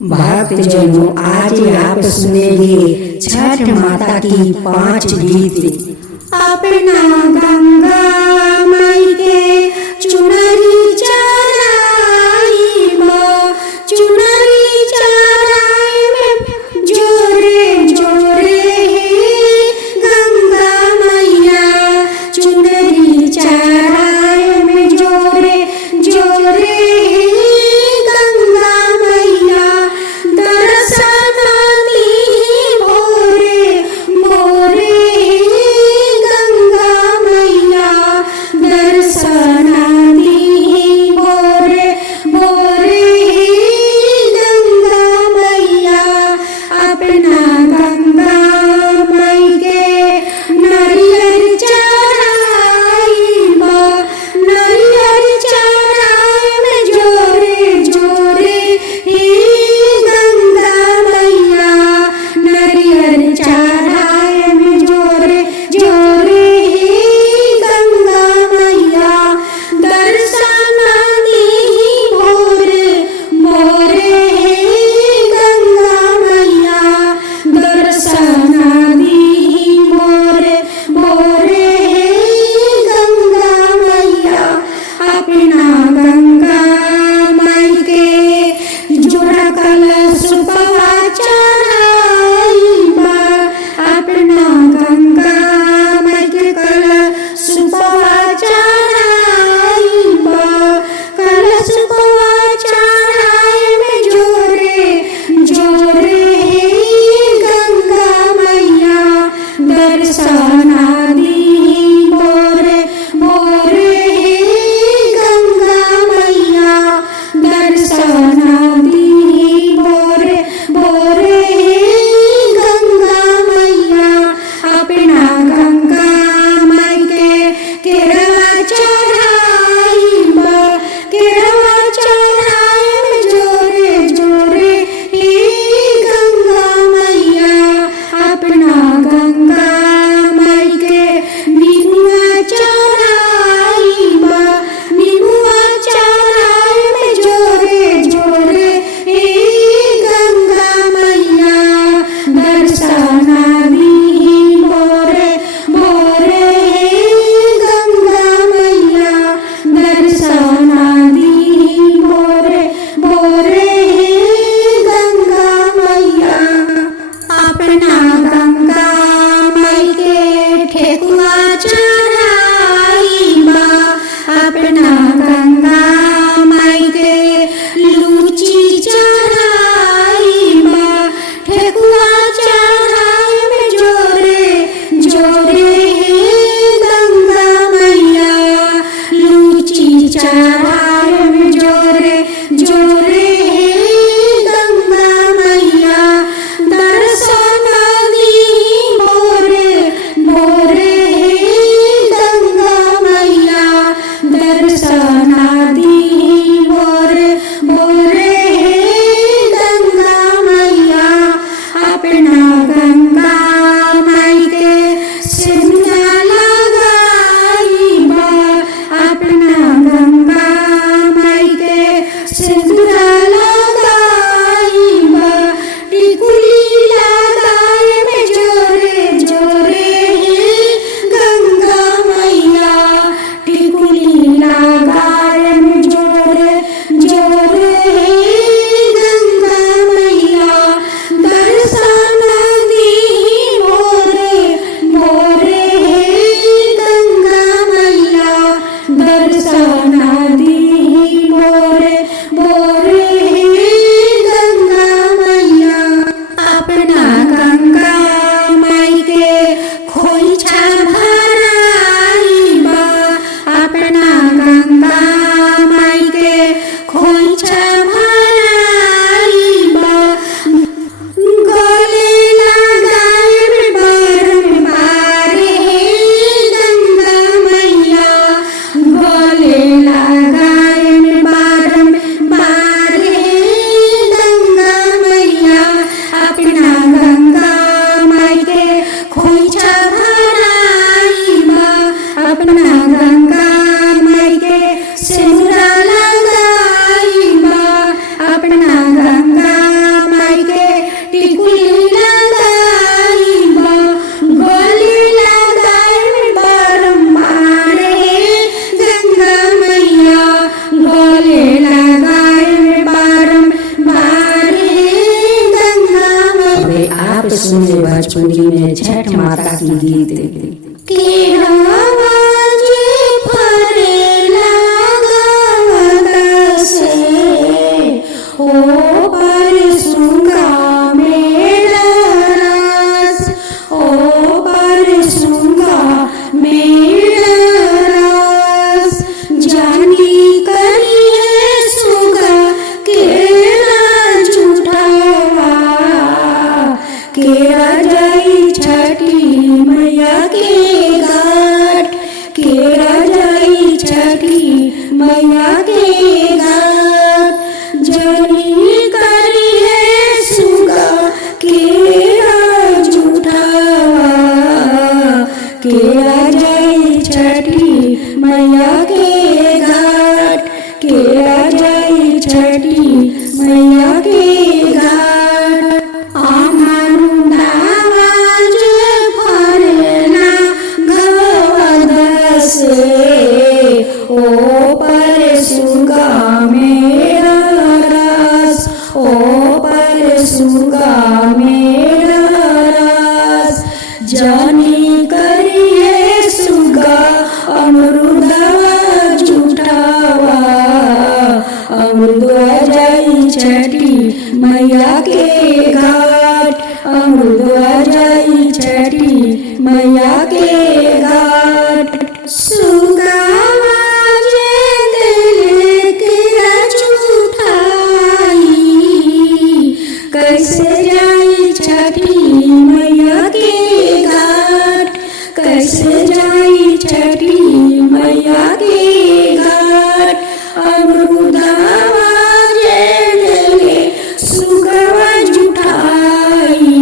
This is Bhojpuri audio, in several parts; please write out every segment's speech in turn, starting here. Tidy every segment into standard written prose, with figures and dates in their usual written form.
भक्त जनों, आज आप सुनेंगे छठ माता की 5 गीत। अपना गंगा माई के चुनरी चढ़ाई माँ, चुनरी चढ़ाई में जोरे जोरे गंगा मैया, चुनरी चढ़ाई में जोरे जोरे गंगा मैया। दर्शन दी भोरे भोरे गंगा मैया, मैया के घाट केरा जाई छठी मैया के घाट आमानुदावाज फरेला गवद से ओ पर सुगा मेरा रस ओ पर सुगा मेरा रस जानी करिए सुगा अमरुदवा जुटावा अमरुदवा जाई छठी मैया के घाट अमरुदवा जाई छठी मैया के घाट सुगावा जे दिले के जुठाई कैसे जाई छठी मैया के घाट कैसे जाई छठी मैया के घाट अमरुदवा जे दिले सुगवा जुठाई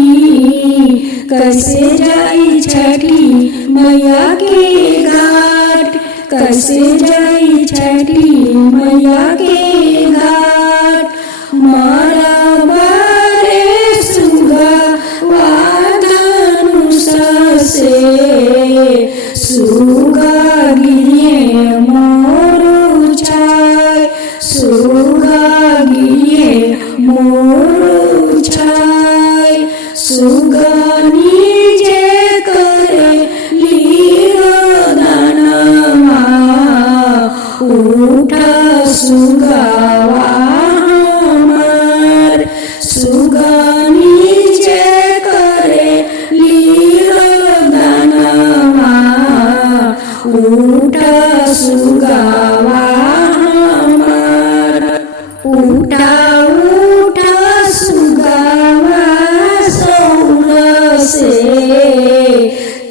कैसे जाई छठी मैया के घाट कैसे जाई छठी मैया के घाट मारा बारे सुगा वाधनुष से सुगा गिरिए मोरू छाय सुगा गिरिए मोरू छाय सुगा नीजे करे लीरो दानमा उठा सुगावा हमार सुगा नीजे करे लीरो दानमा उठा सुगावा हमार उठा उठा सुगावा सौर से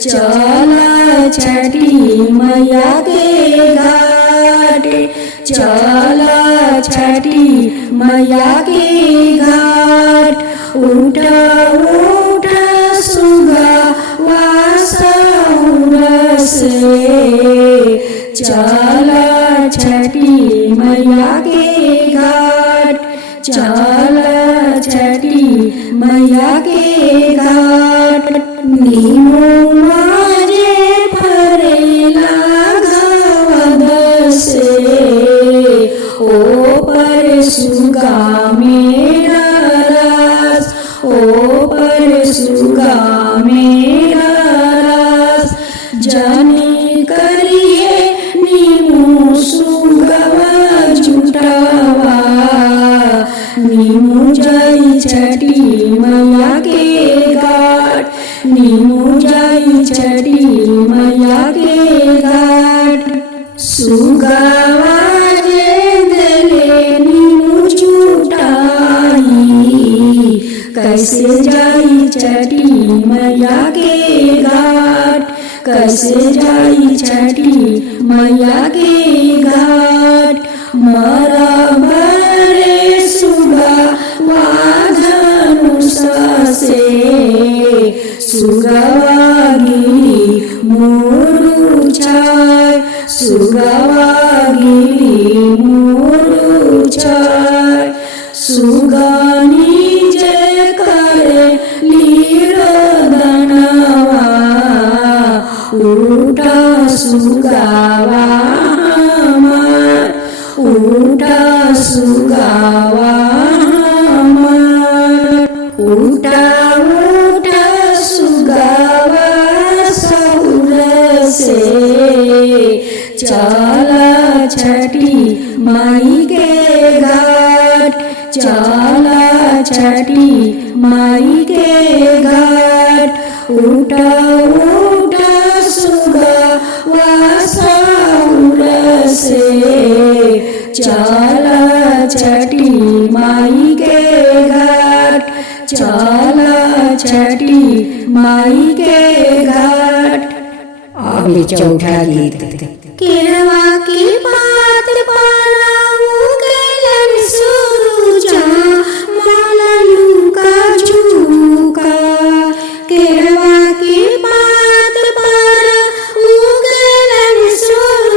चला छठी मैया के घाट चला छठी मैया के घाट उठा उठा सुगा वासौर से चला छठी मैया के घाट चला छठी मैया के घाट नीमो माजे फरेला गवद से ओ पर सुगा मेरा रस ओ पर सुगा मेरा रस जानी करिए नीमू सुगवा जुटावा नीमू जाई छठी मैया के घाट नीमू जाई छठी मैया के घाट सुगावा जे दिले नीमू जुटाई कैसे जाई छठी मैया के घाट कैसे जाई छठी मैया के घाट मारा बरे सुगा वाधनुष से सुगवा गिरी मोरू छाय सुगवा गिरी मोरू छाय सुगा नीजे करे लीरो दानवा उठा सुगावा हमार उठा सुगावा हमार उठा उठा सुगावा सौर से चला छठी माई के घाट चला छठी माई के घाट उठा उठा सुगा वासौर से चला छठी माई के घाट चला छठी माई के घाट। अगले चौथा गीत केरवा की बात पाराऊ केलन सुरुजा मालू का झूका केरवा की बात पाराऊ केलन सुरुजा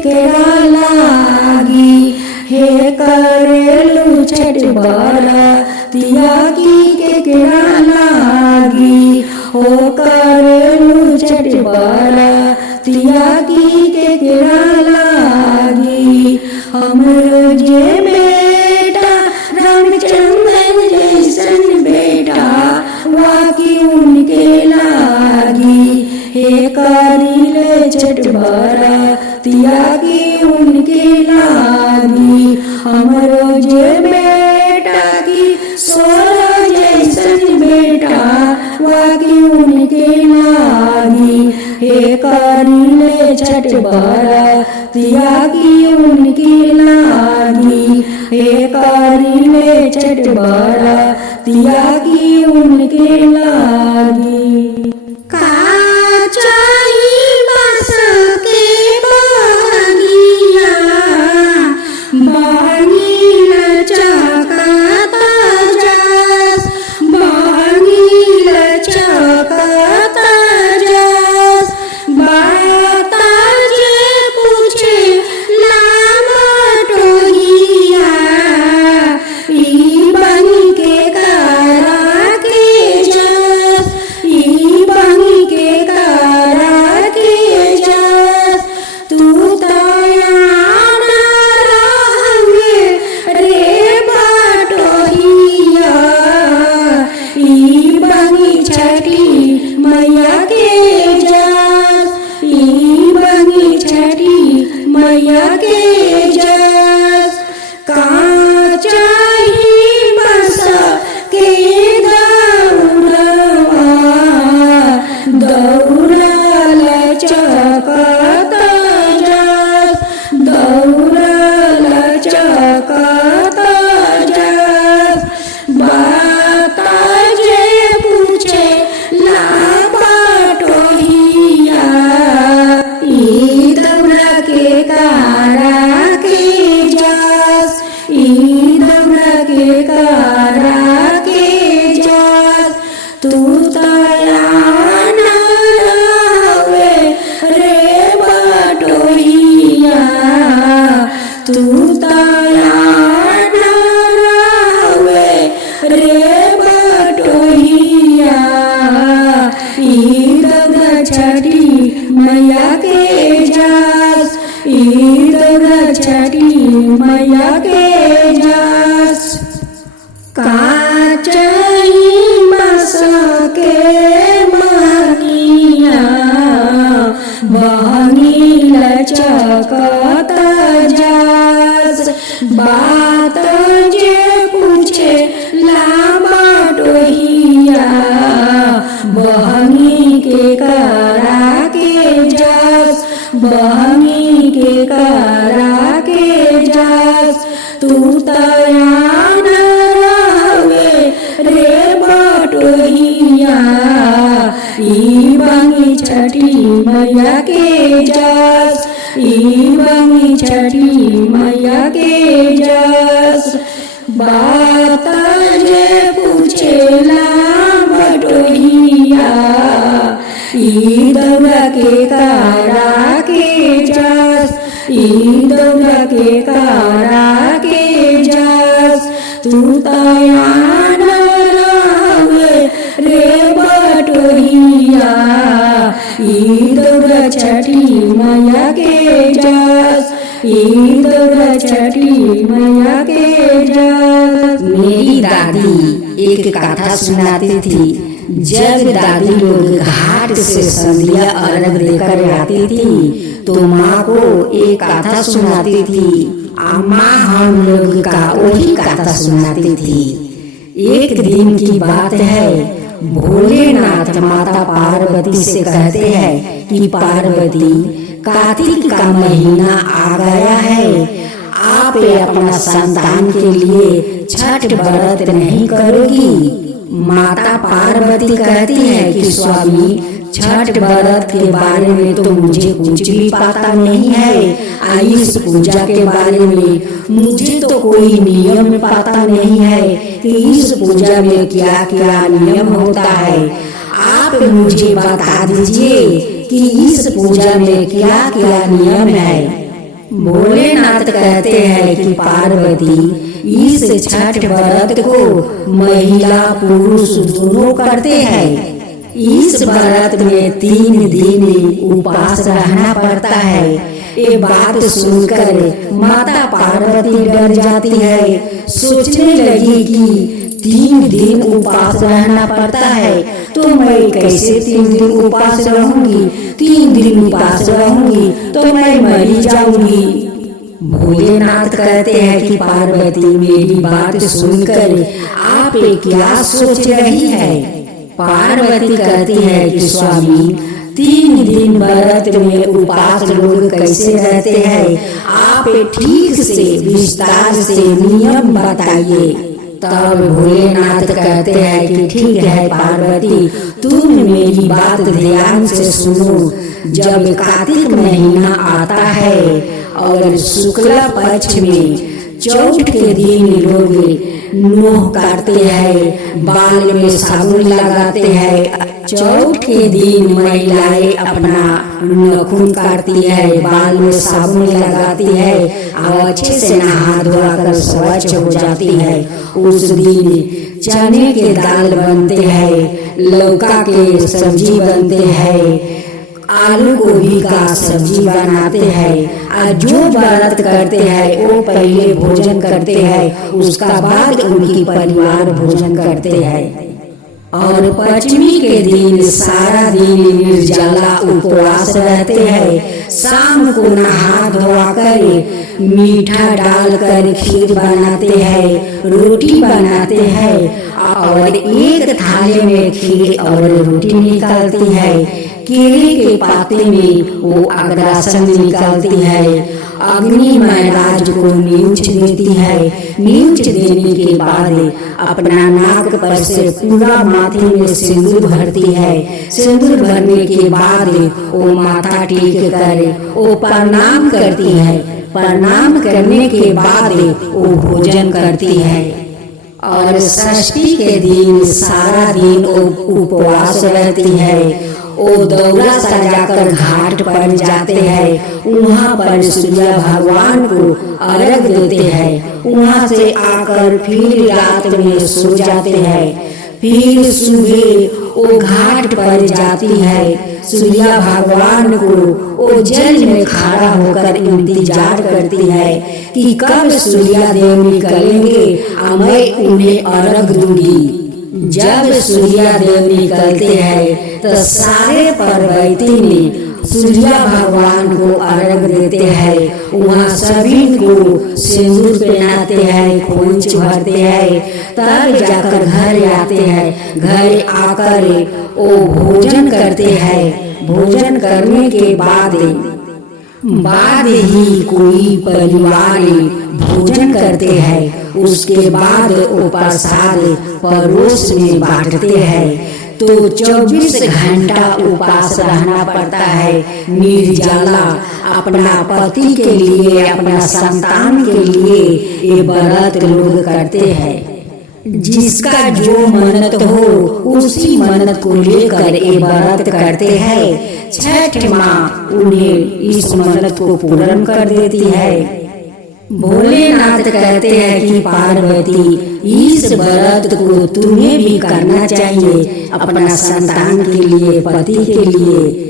केकरा लागी, हे करेलू छठ बरतिया की केकरा लागी, हो करेलू छठ बरतिया की केकरा लागी। हमरो जे बेटा रामचंद्र जैसन बेटा वाकी उनके लागी, हे करीले छठ बरतिया की उनके लागी। हमरो जे बेटा की सोना जैसन बेटा वाकी उनके लागी, हे करीले छठ बरतिया की उनके लागी, हे करीले छठ बरतिया की उनके लागी। मैया के जस का चाही बस के दौड़वा, दौड़ल चकत जस, दौड़ल चकत जस। बात जे पूछे ला बटोहिया, ई दौड़ा के कारा के जस, ई दौड़ा के कारा के जस। तू तया न रहवे रे बटोहिया, तू तया न रहवे रे बटोहिया। ई दौड़ा छठी मैया के जस, ई दौड़ा छठी मैया के जस। का चाही बस के महनिया, बहनी लचकत जस। बात जे पूछे ला बटोहिया, बहनी के करा के जस, बहनी के करा के जस। तू तया न रहवे रे बटोहिया, ई बनी छठी मैया के जस, ई बनी छठी मैया के जस। बात जे पूछेला बटोहिया, ई दौड़ा के कारा के जस, ई दौड़ा के कारा के जस। तू तया न रहवे रे बटोहिया, ई दौड़ा छठी मैया के जस, ई दौड़ा छठी मैया के जस। मेरी दादी एक कथा सुनाती थी। जब दादी लोग घाट से संध्या अर्घ लेकर आती थी तो माँ को एक कथा सुनाती थी। माँ हम लोग का वही कथा सुनाती थी। एक दिन की बात है, भोलेनाथ माता पार्वती से कहते हैं कि पार्वती, कार्तिक का महीना आ गया है, आप अपना संतान के लिए छठ व्रत नहीं करोगी? माता पार्वती कहती है कि स्वामी, छठ व्रत के बारे में तो मुझे कुछ भी पता नहीं है। इस पूजा के बारे में मुझे तो कोई नियम पता नहीं है कि इस पूजा में क्या क्या नियम होता है। आप मुझे बता दीजिए कि इस पूजा में क्या क्या नियम है। भोलेनाथ कहते हैं कि पार्वती इस छठ व्रत को महिला पुरुष दोनों करते हैं। इस व्रत में 3 दिन उपवास रहना पड़ता है। ये बात सुनकर माता पार्वती डर जाती है। सोचने लगी कि 3 दिन उपवास रहना पड़ता है तो मैं कैसे 3 दिन उपवास रहूंगी। 3 दिन उपवास रहूंगी तो मैं मरी जाऊंगी। भोलेनाथ कहते हैं कि पार्वती मेरी बात सुनकर आप क्या सोच रही है। पार्वती कहती है कि स्वामी 3 दिन व्रत में उपवास लोग कैसे रहते हैं, आप ठीक से विस्तार से नियम बताइए। तब भोलेनाथ कहते हैं कि ठीक है पार्वती, तुम मेरी बात ध्यान से सुनो। जब कार्तिक महीना आता है और शुक्ला पक्ष में चौथ के दिन लोग नोह काटते हैं, बाल में साबुन लगाते हैं। चौथ के दिन महिलाएं अपना नाखून काटती है, बाल में साबुन लगाती है और अच्छे से नहा धोआ कर स्वच्छ हो जाती है। उस दिन चने के दाल बनते हैं, लौका के सब्जी बनते हैं, आलू गोभी का सब्जी बनाते हैं। और जो व्रत करते हैं वो पहले भोजन करते हैं, उसका बाद उनकी परिवार भोजन करते हैं। और पंचमी के दिन सारा दिन निर्जला उपवास रहते हैं। शाम को नहा धोआ कर मीठा डालकर खीर बनाते हैं, रोटी बनाते हैं और एक थाली में खीर और रोटी निकालती है। केले के पाते में वो अग्रासन निकालती है, अग्नि महाराज को नींच देती है। नींच देने के बाद अपना नाक पर से पूरा माथे में सिंदूर भरती है। सिंदूर भरने के बाद वो माथा टेक कर वो प्रणाम करती है। प्रणाम करने के बाद वो भोजन करती है। और षष्ठी के दिन सारा दिन वो उपवास रहती है। वो दौरा सजाकर घाट पर जाते हैं, वहाँ पर सूर्य भगवान को अर्घ देते हैं। वहाँ से आकर फिर रात में सो जाते हैं। फिर सुबह वो घाट पर जाती है। सूर्य भगवान को वो जल में खड़ा होकर इंतजार करती है कि कब सूर्य देव निकलेंगे और मैं उन्हें अर्घ दूंगी। जब सूर्य देव निकलते हैं तो सारे पर्वती में सूर्य भगवान को अर्घ देते हैं। वहाँ सभी को सिंदूर पहनाते हैं, खोंच भरते हैं, तब जाकर घर आते हैं। घर आकर वो भोजन करते हैं। भोजन करने के बाद ही कोई परिवार भोजन करते हैं। उसके बाद वो प्रसाद पड़ोस में बांटते हैं। तो 24 घंटा उपवास रहना पड़ता है। निर्जला अपना पति के लिए, अपना संतान के लिए ये व्रत लोग करते हैं। जिसका जो मन्नत हो उसी मन्नत को लेकर ये व्रत करते हैं। छठ माँ उन्हें इस मन्नत को पूर्ण कर देती है। भोलेनाथ कहते हैं कि पार्वती इस व्रत को तुम्हें भी करना चाहिए, अपना संतान के लिए, पति के लिए।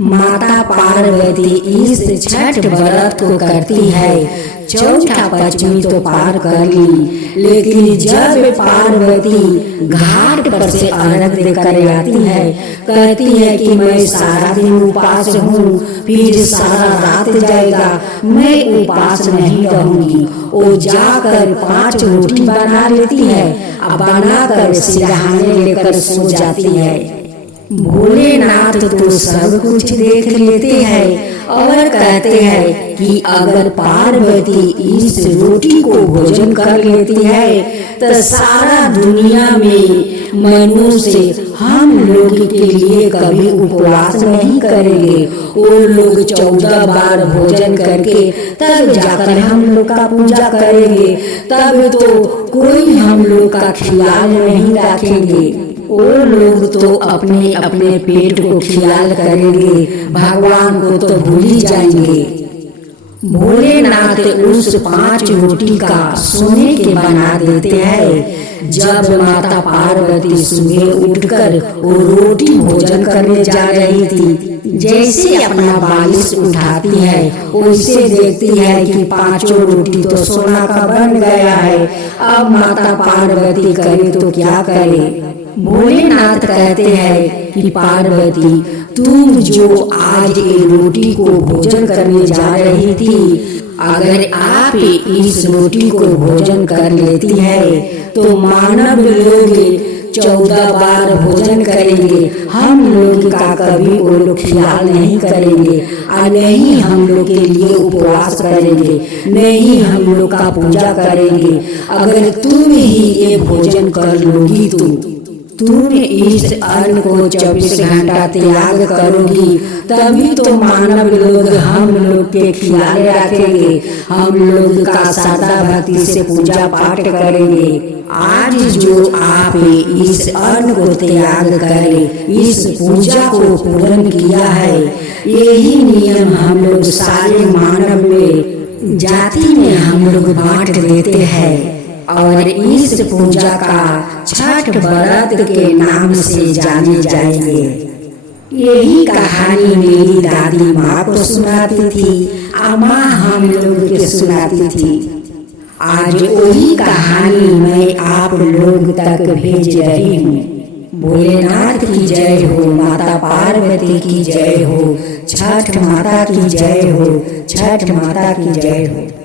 माता पार्वती इस छठ व्रत को करती है। चौथा पंचमी तो पार कर ली, लेकिन जब पार्वती घाट पर से अर्घ देकर आती है, कहती है कि मैं सारा दिन उपवास हूँ, फिर सारा रात जाएगा, मैं उपवास नहीं रहूंगी। वो जाकर 5 रोटी बना लेती है और बनाकर सिरहाने लेकर सो जाती है। भोलेनाथ तो सब कुछ देख लेते हैं और कहते हैं कि अगर पार्वती इस रोटी को भोजन कर लेती है तो सारा दुनिया में मनुष्य हम लोग के लिए कभी उपवास नहीं करेंगे। वो लोग 14 बार भोजन करके तब जाकर हम लोग का पूजा करेंगे, तब तो कोई हम लोग का ख्याल नहीं रखेंगे। वो लोग तो अपने अपने पेट को ख्याल करेंगे, भगवान को तो भूल ही जाएंगे। भोलेनाथ उस 5 रोटी का सोने के बना देते हैं। जब माता पार्वती सुबह उठकर वो रोटी भोजन करने जा रही थी, जैसे अपना बालिश उठाती है उसे देखती है कि 5 रोटी तो सोना का बन गया है। अब माता पार्वती करे तो क्या करे। भोलेनाथ कहते हैं कि पार्वती, तुम जो आज ये रोटी को भोजन करने जा रही थी, अगर आप इस रोटी को भोजन कर लेती है तो मानव लोग 14 बार भोजन करेंगे। हम लोग का कभी वो लोग ख्याल नहीं करेंगे, और नहीं हम लोग के लिए उपवास करेंगे, नहीं हम लोग का पूजा करेंगे। अगर तुम ही ये भोजन कर लोगी तो तुम इस अन्न को 24 घंटा त्याग करोगी, तभी तो मानव लोग हम लोग के ख्याल रखेंगे, हम लोग का सादा भक्ति से पूजा पाठ करेंगे। आज जो आप इस अन्न को त्याग करें, इस पूजा को पूर्ण किया है, यही नियम हम लोग सारे मानव में जाति में हम लोग बांट देते हैं, और इस पूजा का छठ व्रत के नाम से जाने जाएंगे। यही कहानी मेरी दादी माँ को सुनाती थी, माँ हम लोग के सुनाती थी। आज वही कहानी मैं आप लोग तक भेज रही हूँ। भोलेनाथ की जय हो, माता पार्वती की जय हो, छठ माता की जय हो, छठ माता की जय हो।